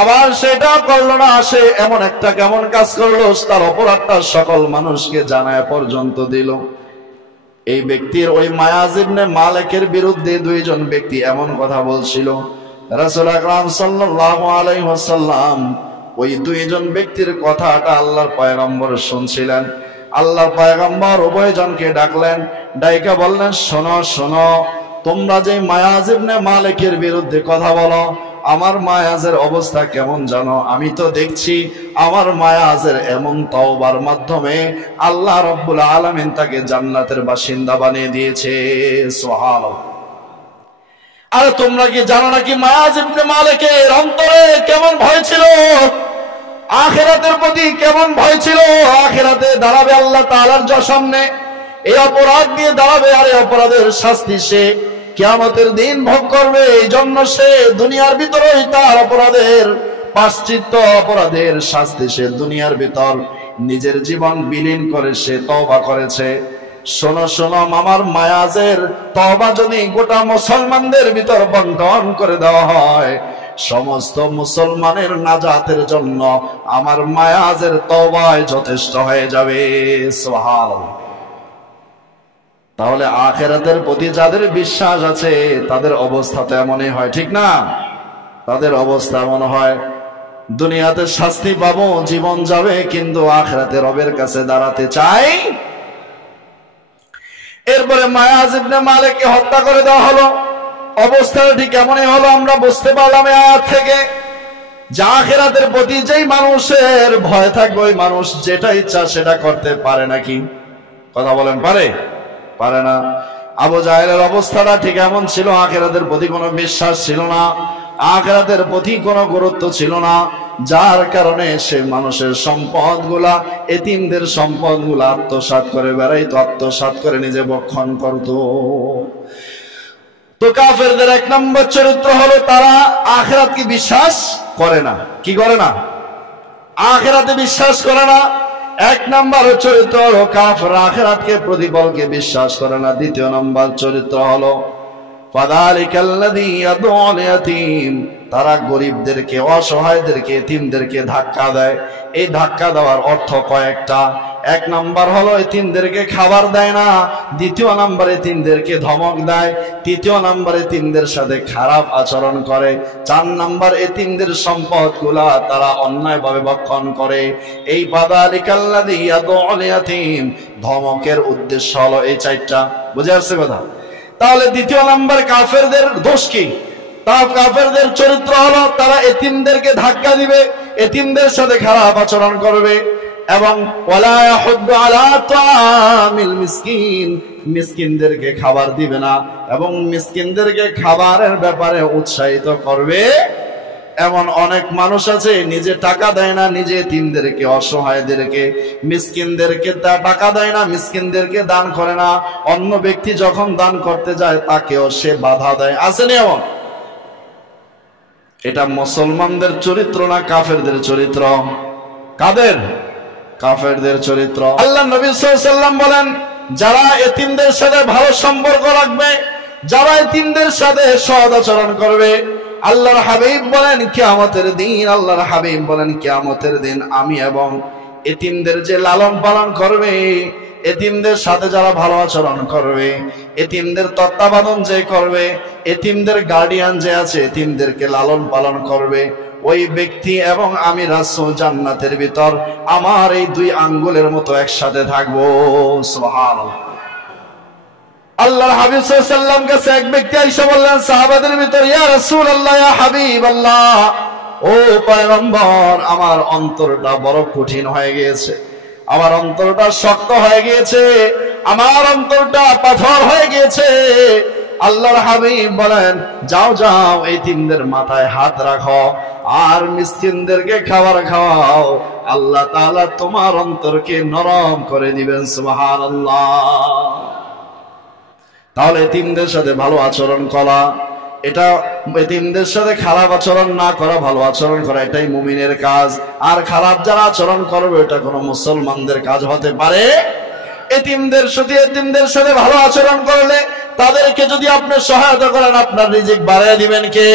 আবার সেটাও করলো না, সে এমন একটা কেমন কাজ করলো, তার অপরাধটা সকল মানুষকে জানায় পর্যন্ত দিল। এই ব্যক্তির, ওই মায়াজ ইবনে মালিকের বিরুদ্ধে দুইজন ব্যক্তি এমন কথা বলছিল। রাসূল আকরাম সাল্লাল্লাহু আলাইহি ওয়াসাল্লাম ওই দুইজন ব্যক্তির কথাটা আল্লাহর পয়গম্বর শুনছিলেন। আল্লাহর পয়গম্বর উভয়জনকে ডাকলেন, ডাইকা বললেন, শোনো শোনো, তোমরা যে মায়াজ ইবনে মালিকের বিরুদ্ধে কথা বলো, আমার মায়াজের অবস্থা কেমন জানো? আমি তো দেখছি আমার মায়াজের এমন তওবার মাধ্যমে আল্লাহ রাব্বুল আলামিন তাকে জান্নাতের বাসিন্দা বানিয়ে দিয়েছে। সুবহানাল্লাহ। আরে তোমরা কি জানো নাকি মায়াজ ইবনে মালিকের অন্তরে কেমন ভয় ছিল, আখিরাতের প্রতি কেমন ভয় ছিল? আখিরাতে দাঁড়াবে আল্লাহ তাআলার সামনে, এই অপরাধ নিয়ে দাঁড়াবে, আর এই অপরাধের শাস্তি সে কিয়ামতের দিন ভোগ করবে। এই জন্য সে দুনিয়ার ভিতরেই তার অপরাধের প্রায়শ্চিত্ত, অপরাধের শাস্তি সে দুনিয়ার ভিতর নিজের জীবন বিলীন করে সে তওবা করেছে। শোনো শোনো, আমার মায়াজের তওবা যদি গোটা মুসলমানদের ভিতর বন্টন করে দেওয়া হয়, সমস্ত মুসলমানের নাজাতের জন্য আমার মায়াজের তওবাই যথেষ্ট হয়ে যাবে। সুবহানাল্লাহ। তাহলে আখিরাতের প্রতি যাদের বিশ্বাস আছে তাদের অবস্থা তো এমনই হয়, ঠিক না? তাদের অবস্থা এমন হয়, দুনিয়াতে শাস্তি পাবো, জীবন যাবে, কিন্তু আখিরাতে রবের কাছে দাঁড়াতে চাই। এরপরে মায়াজ ইবনে মালিককে হত্যা করে দেওয়া হলো। অবস্থাটা ঠিক এমনই হলো। আমরা বুঝতে পারলাম এই আয়াত থেকে যে আখিরাতের প্রতি যেই মানুষের ভয় থাকবে, ওই মানুষ যেটা ইচ্ছা সেটা করতে পারে নাকি? কথা বলেন, পারে? পারে না। আবু জাহেলের অবস্থাটা ঠিক এমন ছিল, আখিরাতের প্রতি কোনো বিশ্বাস ছিল না, আখিরাতের প্রতি কোনো গুরুত্ব ছিল না, যার কারণে সে মানুষের সম্পদগুলা, এতিমদের সম্পদগুলা আত্মসাৎ করে বেড়াইতো, আত্মসাৎ করে নিজে ভক্ষণ করত। তো কাফেরদের এক নম্বর চরিত্র হলো তারা আখিরাতকে বিশ্বাস করে না। কি করে না? আখিরাতে বিশ্বাস করে না। এক নম্বর চরিত্র হলো কাফের, আখিরাতকে, প্রতিফলকে বিশ্বাস করে না। দ্বিতীয় নম্বর চরিত্র হলো ফাযালিকাল্লাযী ইয়াদউল ইয়াতীম তারা গরিবদেরকে, অসহায়দেরকে, এতিমদেরকে ধাক্কা দেয়। এই ধাক্কা দেওয়ার অর্থ কয়েকটা। এক নাম্বার হলো এতিমদেরকে খাবার দেয় না, দ্বিতীয় নাম্বার এতিমদেরকে ধমক দেয়, তৃতীয় নাম্বার এতিমদের সাথে খারাপ আচরণ করে, চার নাম্বার এতিমদের সম্পদগুলা তারা অন্যায়ভাবে ভক্ষণ করে। এই ফাযালিকাল্লাযী ইয়াদউল ইয়াতীম, ধমকের উদ্দেশ্য হলো এই চারটা। বুঝে আসছে কথা? তাহলে দ্বিতীয় নাম্বার কাফেরদের দোষ কি? কাফেরদের চরিত্র হলো তারা এতিমদেরকে ধাক্কা দিবে, এতিমদের সাথে খারাপ আচরণ করবে, এবং ওয়ালা ইয়াহুদ্দু আলা তাআমিল মিসকিন, মিসকিনদেরকে খাবার দিবে না এবং মিসকিনদেরকে খাবারের ব্যাপারে উৎসাহিত করবে। এমন অনেক মানুষ আছে নিজে টাকা দেয় না, নিজে এতিমদেরকে, অসহায়দেরকে, মিসকিনদেরকে টাকা দেয় না, মিসকিনদেরকে দান করে না, অন্য ব্যক্তি যখন দান করতে যায় তাকেও সে বাধা দেয়। আসেনি এমন? এটা মুসলমানদের চরিত্র না কাফেরদের চরিত্র? কাদের? কাফেরদের চরিত্র। আল্লাহ নবী সাল্লাল্লাহু আলাইহি ওয়াসাল্লাম বলেন, যারা এতিমদের সাথে ভালো সম্পর্ক রাখবে, যারা এতিমদের সাথে সৎ আচরণ করবে, আল্লাহর হাবিব বলেন কিয়ামতের দিন, আল্লাহর হাবিব বলেন কিয়ামতের দিন আমি এবং এতিমদের যে লালন পালন করবে, এতিমদের সাথে যারা ভালো আচরণ করবে, এতিমদের তত্ত্বাবধান যে করবে, এতিমদের গার্ডিয়ান যে আছে, এতিমদেরকে লালন পালন করবে, ওই ব্যক্তি এবং আমি রাসূল জান্নাতের ভিতর আমার এই দুই আঙ্গুলের মতো একসাথে থাকবো। সুবহানাল্লাহ। আল্লাহর হাবিব সাল্লাল্লাহু আলাইহি ওয়াসাল্লাম কাছে এক ব্যক্তি এসে বললেন সাহাবাদের ভিতর, ইয়া রাসূলুল্লাহ, ইয়া হাবিবাল্লাহ, ও পয়গম্বর, আমার অন্তরটা বড় কঠিন হয়ে গিয়েছে, আমার অন্তরটা শক্ত হয়ে গিয়েছে, আমার অন্তরটা পাথর হয়ে গিয়েছে। আল্লাহর হাবিব বলেন, যাও যাও এতিমদের মাথায় হাত রাখো আর মিসকিনদেরকে খাবার খাওয়াও, আল্লাহ তাআলা তোমার অন্তরকে নরম করে দিবেন। সুবহানাল্লাহ। তাহলে এতিমদের সাথে ভালো আচরণ করা, এটা এতিমদের সাথে খারাপ আচরণ না করা, ভালো আচরণ করা, এটাই মুমিনের কাজ। আর খারাপ যারা আচরণ করবে এটা কোনো মুসলমানদের কাজ হতে পারে? এতিমদের সাথে ভালো আচরণ করলে, তাদেরকে যদি আপনি সহায়তা করেন, আপনার রিজিক বাড়ায় দিবেন কে?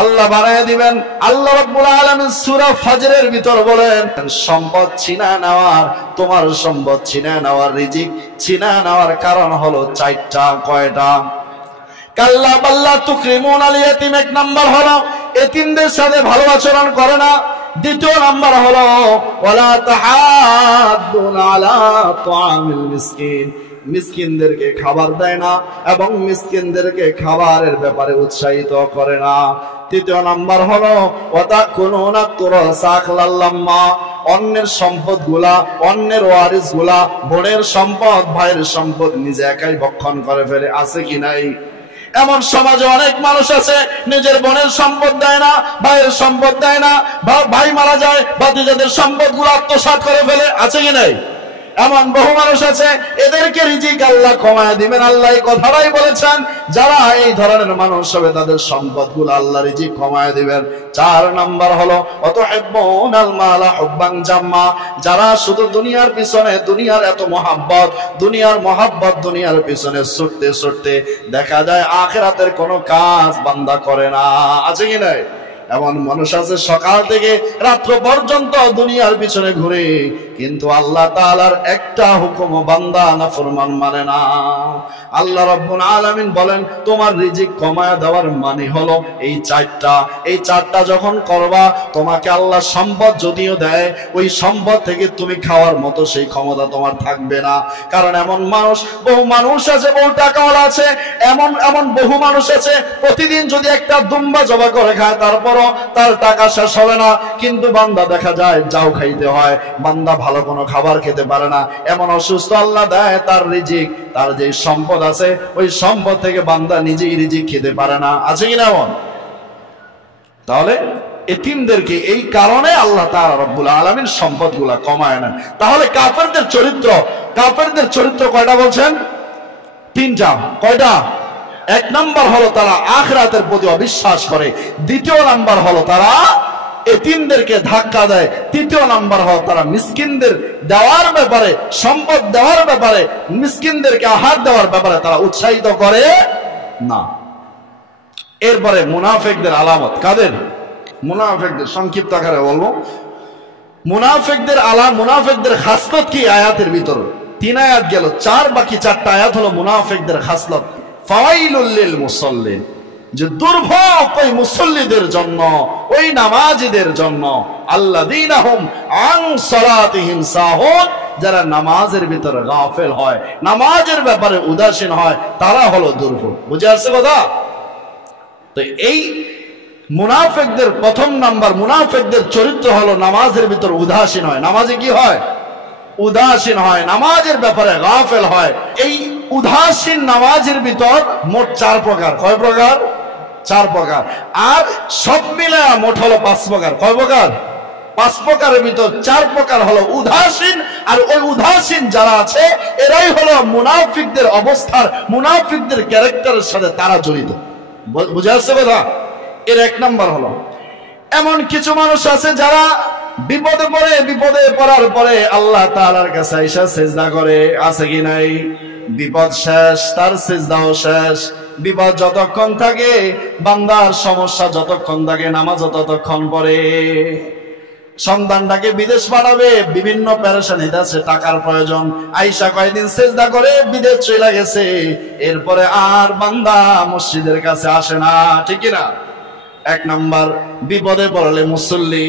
আল্লাহ বাড়ায় দিবেন। আল্লাহ রাব্বুল আলামিন সূরা ফাজরের ভিতর বলেন, সম্পদ ছিনা নেওয়ার, তোমার সম্পদ ছিনা নেওয়ার, রিজিক ছিনা নেওয়ার কারণ হলো চারটা। কয়টা? কাল্লা বাল্লা তুকরিমুনাল ইয়াতীম, এক নাম্বার হলো এতিমদের সাথে ভালো আচরণ করে না, দ্বিতীয় নাম্বার হলো ওয়ালা তাহাদ্দুনা আলা তাআমিল মিসকিন, মিসকিনদেরকে খাবার দেয় না এবং মিসকিনদেরকে খাবারের ব্যাপারে উৎসাহিত করে না, তৃতীয় নাম্বার হলো ওয়াতাকুনুনা তুরাসা আখলাল্লাম্মা, অন্যের সম্পদগুলা, অন্যের ওয়ারিসগুলা, বোনের সম্পদ, ভাইয়ের সম্পদ নিজে একাই ভক্ষণ করে ফেলে। আছে কি নাই? এমন সমাজে অনেক মানুষ আছে নিজের বোনের সম্পদ দেয় না, ভাইয়ের সম্পদ দেয় না, ভাই মারা যায় ভাতিজাদের সম্পদগুলো আত্মসাৎ করে ফেলে। আছে কি নাই? এমন বহু মানুষ আছে, এদেরকে রিজিক আল্লাহ কমায় দিবেন। আল্লাহ এই কথাটাই বলেছেন, যারা এই ধরনের মানুষ হবে তাদের সম্পদগুলো আল্লাহ রিজিক কমায় দিবেন। চার নাম্বার হলো ওয়াতুহিব্বুনাল মালা হুব্বান জাম্মা, যারা শুধু দুনিয়ার পিছনে, দুনিয়ার এত মহাব্বত, দুনিয়ার পিছনে ছুটতে ছুটতে দেখা যায় আখিরাতের কোনো কাজ বান্দা করে না। আছে কি নাই? এমন মানুষ আছে সকাল থেকে রাত্র পর্যন্ত দুনিয়ার পিছনে ঘুরে, কিন্তু আল্লাহ তাআলার একটা হুকুম বান্দা নাফরমান মানে না। আল্লাহ রাব্বুল আলামিন বলেন, তোমার রিজিক কমায় দেওয়ার মানে হলো এই চারটা। এই চারটা যখন করবা, তোমাকে আল্লাহ সম্পদ যদিও দেয়, ওই সম্পদ থেকে তুমি খাওয়ার মতো সেই ক্ষমতা তোমার থাকবে না। কারণ এমন বহু মানুষ আছে, বহু টাকাওয়ালা আছে, এমন বহু মানুষ আছে প্রতিদিন যদি একটা দুম্বা জবা করে খায়, তারপরও তার টাকা শেষ হবে না, কিন্তু বান্দা দেখা যায় যাও খাইতে হয়, বান্দা ভালো কোনো খাবার খেতে পারে না। এমন অসুস্থ আল্লাহ দেয় তার রিজিক, তার যে সম্পদ আছে ওই সম্পদ থেকে বান্দা নিজেই রিজিক খেতে পারে না। আছে কিনা এমন? তাহলে এতিমদেরকে এই কারণে আল্লাহ তাআলা রব্বুল আলামিন সম্পদগুলা কমায় না। তাহলে কাফেরদের চরিত্র কয়টা বলছেন? তিনটা। কয়টা? এক নাম্বার হলো তারা আখিরাতের প্রতি অবিশ্বাস করে, দ্বিতীয় নাম্বার হলো তারা এতিমদেরকে ধাক্কা দেয়, তৃতীয় নাম্বার হলো তারা মিসকিনদের দেওয়ার ব্যাপারে, সম্পদ দেওয়ার ব্যাপারে, মিসকিনদেরকে আহার দেওয়ার ব্যাপারে তারা উৎসাহিত করে না। এরপরে মুনাফিকদের আলামত। কাদের? মুনাফিকদের। সংক্ষিপ্ত আকারে বলবো, মুনাফিকদের মুনাফিকদের খাসলত কি আয়াতের ভিতর 3 আয়াত গেল, 4 বাকি 4টা আয়াত হলো মুনাফিকদের খাসলত। ফাওয়াইলুল লিল মুসাল্লিন, যে দুর্ভোগ ওই মুসল্লিদের জন্য, ওই নামাজীদের জন্য, আল্লাযীনা হুম আন সালাতিহিম সাহুন, যারা নামাজের ভিতরে গাফেল হয়, নামাজের ব্যাপারে উদাসীন হয়, তারা হলো দুর্ভোগ। বুঝে আসছে কথা? তো এই মুনাফিকদের প্রথম নাম্বার, মুনাফিকদের চরিত্র হলো নামাজের ভিতর উদাসীন হয়। নামাজে কি হয়? উদাসীন হয়, নামাজের ব্যাপারে গাফেল হয়। এই উদাসীন নামাজের ভিতর মোট 4 প্রকার। কয় প্রকার? 4 প্রকার। আর সব মিলে মোট হলো 5 প্রকার। কয় প্রকার? 5 প্রকারের ভিতর 4 প্রকার হলো উদাসীন। আর ওই উদাসীন যারা আছে এরাই হলো মুনাফিকদের অবস্থার, মুনাফিকদের ক্যারেক্টারের সাথে তারা জড়িত। বুঝে আসছে কথা? এর 1 নাম্বার হলো, এমন কিছু মানুষ আছে যারা বিপদে পড়ে, বিপদে পড়ার পরে আল্লাহ তাআলার কাছে আইসা সিজদা করে। আছে কি নাই? বিপদ শেষ, তার সিজদাও শেষ। বিপদ যতক্ষণ থাকে, বান্দার সমস্যা যতক্ষণ থাকে, নামাজও ততক্ষণ পড়ে। সন্তানটাকে বিদেশ পাঠাবে, বিভিন্ন পেরেশানিতে আছে, টাকার প্রয়োজন, আইসা কয়েকদিন সিজদা করে বিদেশ চলে গেছে। এরপরে আর বান্দা মসজিদের কাছে আসে না, ঠিক না? 1 নাম্বার বিপদে পড়লে মুসল্লি।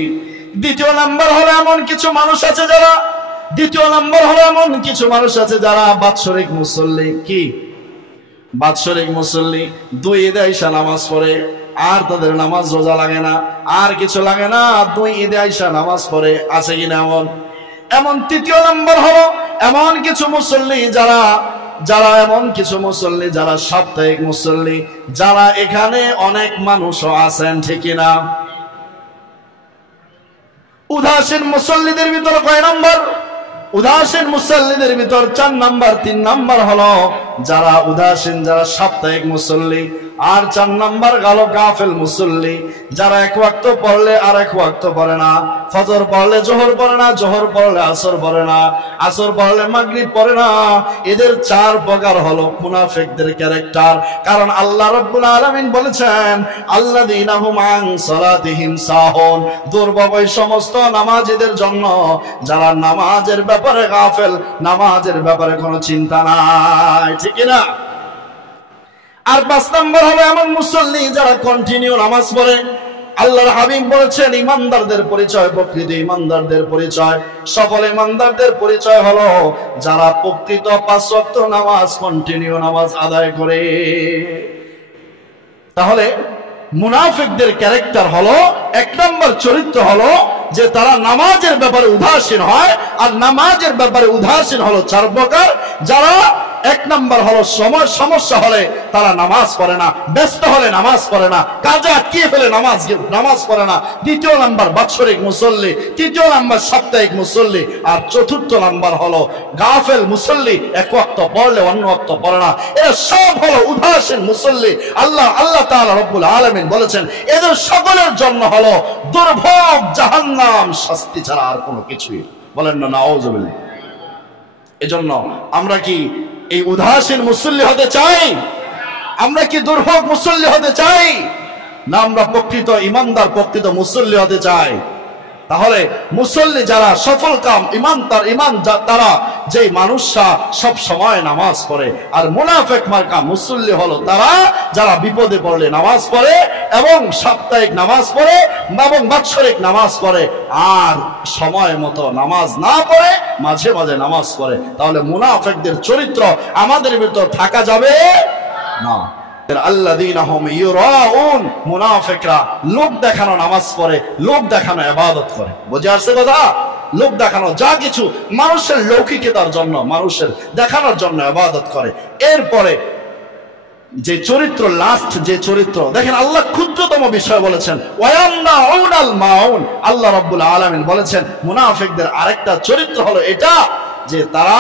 দ্বিতীয় নাম্বার হলো এমন কিছু মানুষ আছে যারা, দ্বিতীয় নাম্বার হলো এমন কিছু মানুষ আছে যারা বাৎসরিক মুসল্লি। কি? বাৎসরিক মুসল্লি। 2 ঈদে আইসা নামাজ পড়ে, আর তাদের নামাজ রোজা লাগে না, আর কিছু লাগে না, 2 ঈদে আইসা নামাজ পড়ে। আছে কিনা এমন? এমন তৃতীয় নাম্বার হলো এমন কিছু মুসল্লি যারা এমন কিছু মুসল্লি যারা সাপ্তাহিক মুসল্লি, যারা এখানে অনেক মানুষও আছেন, ঠিক না? উদাসীন মুসল্লিদের ভিতর কয় নাম্বার? উদাসীন মুসল্লিদের ভিতর 4 নাম্বার। 3 নাম্বার হলো যারা উদাসীন, যারা সাপ্তাহিক মুসল্লি। আর 4 নাম্বার গেল গাফেল মুসল্লি, যারা 1 ওয়াক্ত পড়লে আর 1 ওয়াক্ত পড়ে না, ফজর পড়লে জোহর পড়ে না, জোহর পড়লে আসর পড়ে না, আসর পড়লে মাগরিব পড়ে না। এদের 4 প্রকার হলো মুনাফিকদের ক্যারেক্টার। কারণ আল্লাহ রাব্বুল আলামিন বলেছেন, আল্লাযীনা হুম আন সালাতিহিম সাহুন, দুর্ভোগ ওই সমস্ত নামাজীদের জন্য যারা নামাজের ব্যাপারে গাফেল, নামাজের ব্যাপারে কোনো চিন্তা নাই, ঠিক না? আর 5 নম্বর হলো এমন মুসল্লি যারা কন্টিনিউ নামাজ পড়ে। আল্লাহর হাবিব বলেছেন, ইমানদারদের পরিচয়, প্রকৃত ইমানদারদের পরিচয়, সফল ইমানদারদের পরিচয় হলো যারা প্রকৃত 5 ওয়াক্ত নামাজ কন্টিনিউ নামাজ আদায় করে। তাহলে মুনাফিকদের ক্যারেক্টার হলো, 1 নম্বর চরিত্র হলো যে তারা নামাজের ব্যাপারে উদাসীন হয়। আর নামাজের ব্যাপারে উদাসীন হলো 4 প্রকার। যারা 1 নম্বর হলো সমস্যা হলে তারা নামাজ পড়ে না, ব্যস্ত হলে নামাজ পড়ে না, কাজে আটকিয়ে ফেলে নামাজ পড়ে না। 2য় নাম্বার বাৎসরিক মুসল্লি, 3য় নাম্বার সাপ্তাহিক মুসল্লি, আর 4র্থ নাম্বার হলো গাফেল মুসল্লি, 1 ওয়াক্ত পড়লে অন্য ওয়াক্ত পড়ে না। এরা সব হলো উদাসীন মুসল্লি। আল্লাহ তাআলা রব্বুল আলামিন বলেছেন, এদের সকলের জন্য হলো দুর্ভোগ, জাহান্নাম, শাস্তি ছাড়া আর কোনো কিছুই। বলেন না নাউযুবিল্লাহ। এজন্য আমরা কি এই উদাসীন মুসল্লি হতে চাই? আমরা কি দুর্ভোগ মুসল্লি হতে চাই? না আমরা প্রকৃত ইমানদার, প্রকৃত মুসল্লি হতে চাই? তাহলে মুসল্লি যারা সফল কাম ইমান তারা যে মানুষরা সব সময় নামাজ পড়ে। আর মুনাফিক মার্কা মুসল্লি হলো তারা যারা বিপদে পড়লে নামাজ পড়ে, এবং সাপ্তাহিক নামাজ পড়ে, এবং বাৎসরিক নামাজ পড়ে, আর সময় মতো নামাজ না পড়ে মাঝে মাঝে নামাজ পড়ে। তাহলে মুনাফিকদের চরিত্র আমাদের ভিতর থাকা যাবে না। আল্লাযীনা হুম ইউরাউন, মুনাফিকরা লোক দেখানো নামাজ পড়ে, লোক দেখানো ইবাদত করে। বুঝে আসছে কথা? লোক দেখানো, যা কিছু মানুষের লৌকিকতার জন্য, মানুষের দেখানোর জন্য ইবাদত করে। এরপরে যে চরিত্র, লাস্ট যে চরিত্র, দেখেন আল্লাহ ক্ষুদ্রতম বিষয় বলেছেন, ওয়ায়ামনাউনাল মাউন। আল্লাহ রাব্বুল আলামিন বলেছেন মুনাফিকদের আরেকটা চরিত্র হলো এটা, যে তারা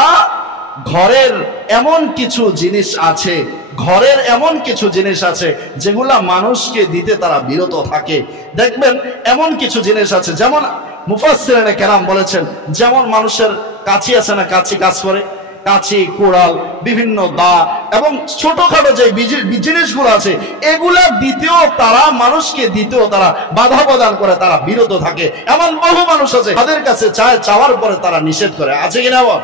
ঘরের এমন কিছু জিনিস আছে, ঘরের এমন কিছু জিনিস আছে যেগুলা মানুষকে দিতে তারা বিরত থাকে। দেখবেন এমন কিছু জিনিস আছে, যেমন মুফাসসিরিনে কেরাম বলেছেন, যেমন মানুষের কাছি আছে না, কাছি কাজ করে, কাঁচি কোড়াল বিভিন্ন দা এবং ছোটখাটো যে জিনিসগুলো আছে এগুলা দিতেও তারা মানুষকে দিতেও তারা বাধা প্রদান করে, তারা বিরত থাকে। এমন বহু মানুষ আছে তাদের কাছে চায়, চাওয়ার পরে তারা নিষেধ করে। আছে কিনা বল?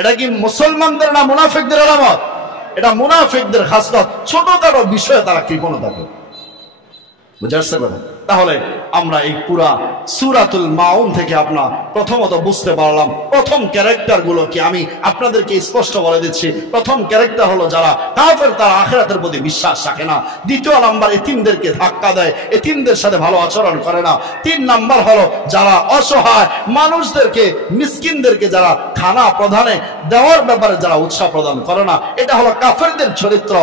এটা কি মুসলমানদের না মুনাফিকদের আলামত? এটা মুনাফিকদের খাসলত। ছোটখাটো বিষয়ে তারা কৃপণতা করে। বুঝে আসছে কথা? তাহলে আমরা এই পুরা সূরাতুল মাউন থেকে আপনার প্রথমত বুঝতে পারলাম প্রথম ক্যারেক্টার গুলো কি আমি আপনাদেরকে স্পষ্ট বলে দিচ্ছি। প্রথম ক্যারেক্টার হলো যারা কাফের, তারা আখিরাতের প্রতি বিশ্বাস রাখে না। দ্বিতীয় নাম্বার, এতিমদেরকে ধাক্কা দেয়, এতিমদের সাথে ভালো আচরণ করে না। 3 নাম্বার হলো যারা অসহায় মানুষদেরকে, মিসকিনদেরকে যারা খানা প্রদানে দেওয়ার ব্যাপারে যারা উৎসাহ প্রদান করে না। এটা হলো কাফেরদের চরিত্র।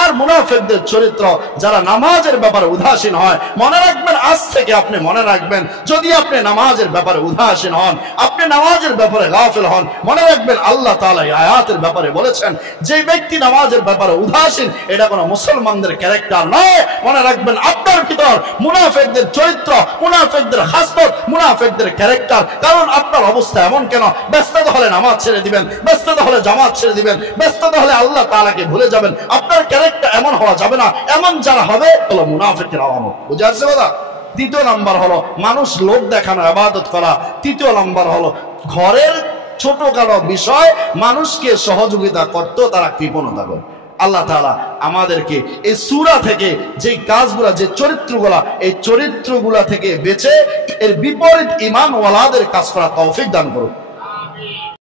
আর মুনাফিকদের চরিত্র যারা নামাজের ব্যাপারে উদাসীন হয়। মনে রাখবেন, আজ থেকে আপনি মনে রাখবেন, যদি আপনি নামাজের ব্যাপারে উদাসীন হন, আপনি নামাজের ব্যাপারে গাফিল হন, মনে রাখবেন আল্লাহ তাআলা এই আয়াতের ব্যাপারে বলেছেন যে ব্যক্তি নামাজের ব্যাপারে উদাসীন, এটা কোনো মুসলমানদের ক্যারেক্টার নয়। মনে রাখবেন আপনার ভিতর মুনাফিকদের চরিত্র, মুনাফিকদের খাসলত, মুনাফিকদের ক্যারেক্টার। কারণ আপনার অবস্থা এমন কেন? ব্যস্ততা হলে নামাজ ছেড়ে দিবেন, ব্যস্ততা হলে জামাত ছেড়ে দিবেন, ব্যস্ততা হলে আল্লাহ তাআলাকে ভুলে যাবেন। আপনার ক্যারেক্টার এমন হওয়া যাবে না। এমন যারা হবে হলো মুনাফিকের আলামত। বুঝে আসছে কথা? দ্বিতীয় নাম্বার হলো মানুষ লোক দেখানো, ইবাদত করা। তৃতীয় নাম্বার হলো ঘরের ছোটখাটো বিষয় মানুষকে সহযোগিতা করতেও তারা কৃপণতা করে। আল্লাহ তাআলা আমাদেরকে এই সূরা থেকে যে কাজগুলা, যে চরিত্রগুলা, এই চরিত্রগুলা থেকে বেঁচে এর বিপরীত ঈমানওয়ালাদের কাজ করা তৌফিক দান করুন।